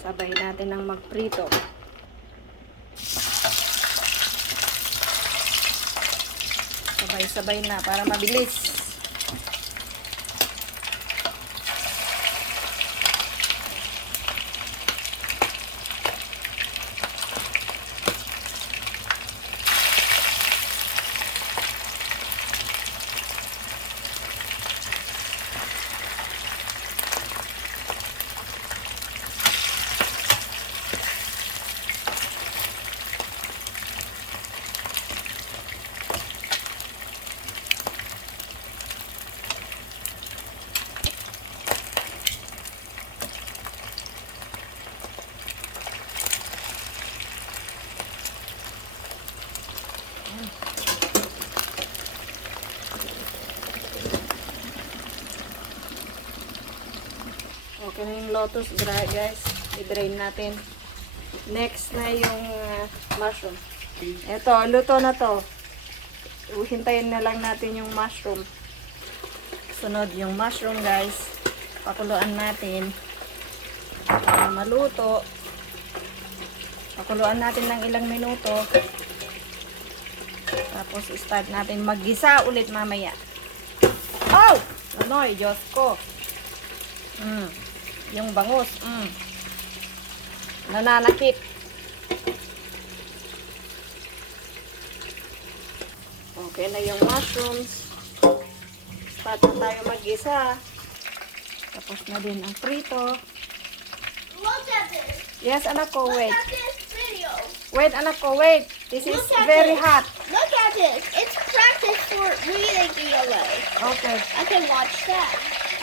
Sabay natin ang magprito. Sabay-sabay na para mabilis. Okay na yung lotus, guys. I-drain natin. Next na yung mushroom. Ito, luto na to. Hintayin na lang natin yung mushroom. Sunod yung mushroom, guys. Pakuluan natin. Para maluto. Pakuluan natin ng ilang minuto. Tapos start natin maggisa ulit mamaya. Oh! Anoy, Diyos ko. Yung bangus. Nananakit. Okay na yung mushrooms. Start na tayo mag-isa. Tapos na din ang prito. Look at this. Yes, anak ko, wait. Look at this video. Wait, anak ko, wait. This is Look at very this. hot. Look at this. It's practice for reading ELA. Okay. I can watch that.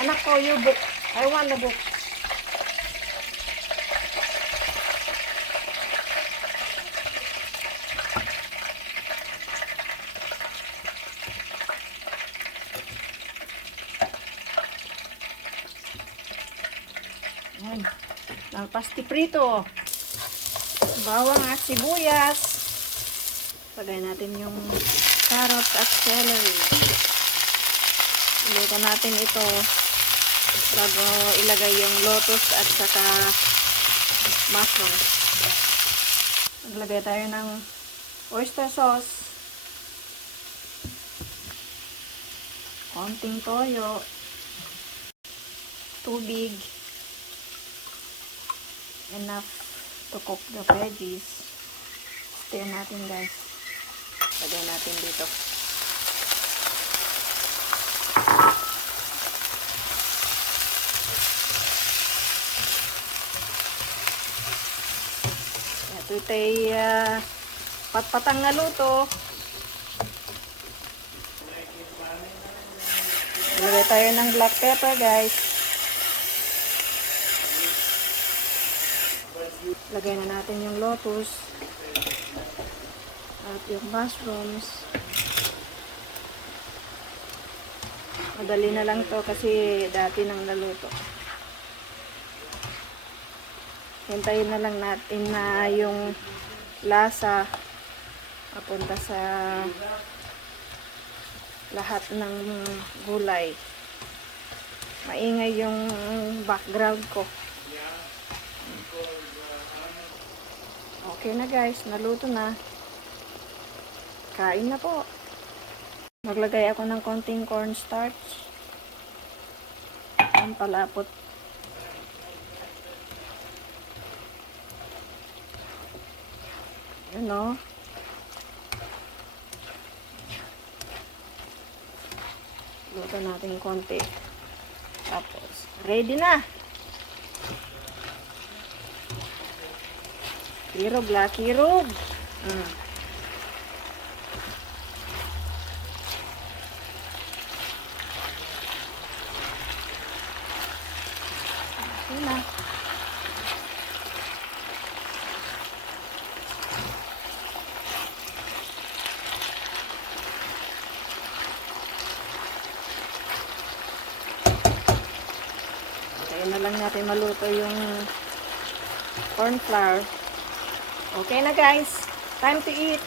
Anak ko, you book. I want the book. Ayan. Pasti prito. Bawang at sibuyas. Lagay natin yung carrots at celery. Iluto natin ito bago ilagay yung lotus at saka mushroom. Maglagay tayo ng oyster sauce. Konting toyo. Tubig. Enough to cook the veggies. Stir natin, guys. Lagay natin dito. Ito ay patpatang na luto. Lagay tayo ng black pepper, guys. Lagay na natin yung lotus at yung mushrooms. Madali na lang to kasi dati nang naluto. Hintayin na lang natin na yung lasa papunta sa lahat ng gulay. Maingay yung background ko. Okay na, guys, naluto na. Kain na po. Maglagay ako ng konting cornstarch. Ang palapot. Yun, o. Luto natin konti. Tapos, ready na. Kirog, kirog. Okay na. Kaya na lang natin maluto yung corn flour. Okay na, guys. Time to eat.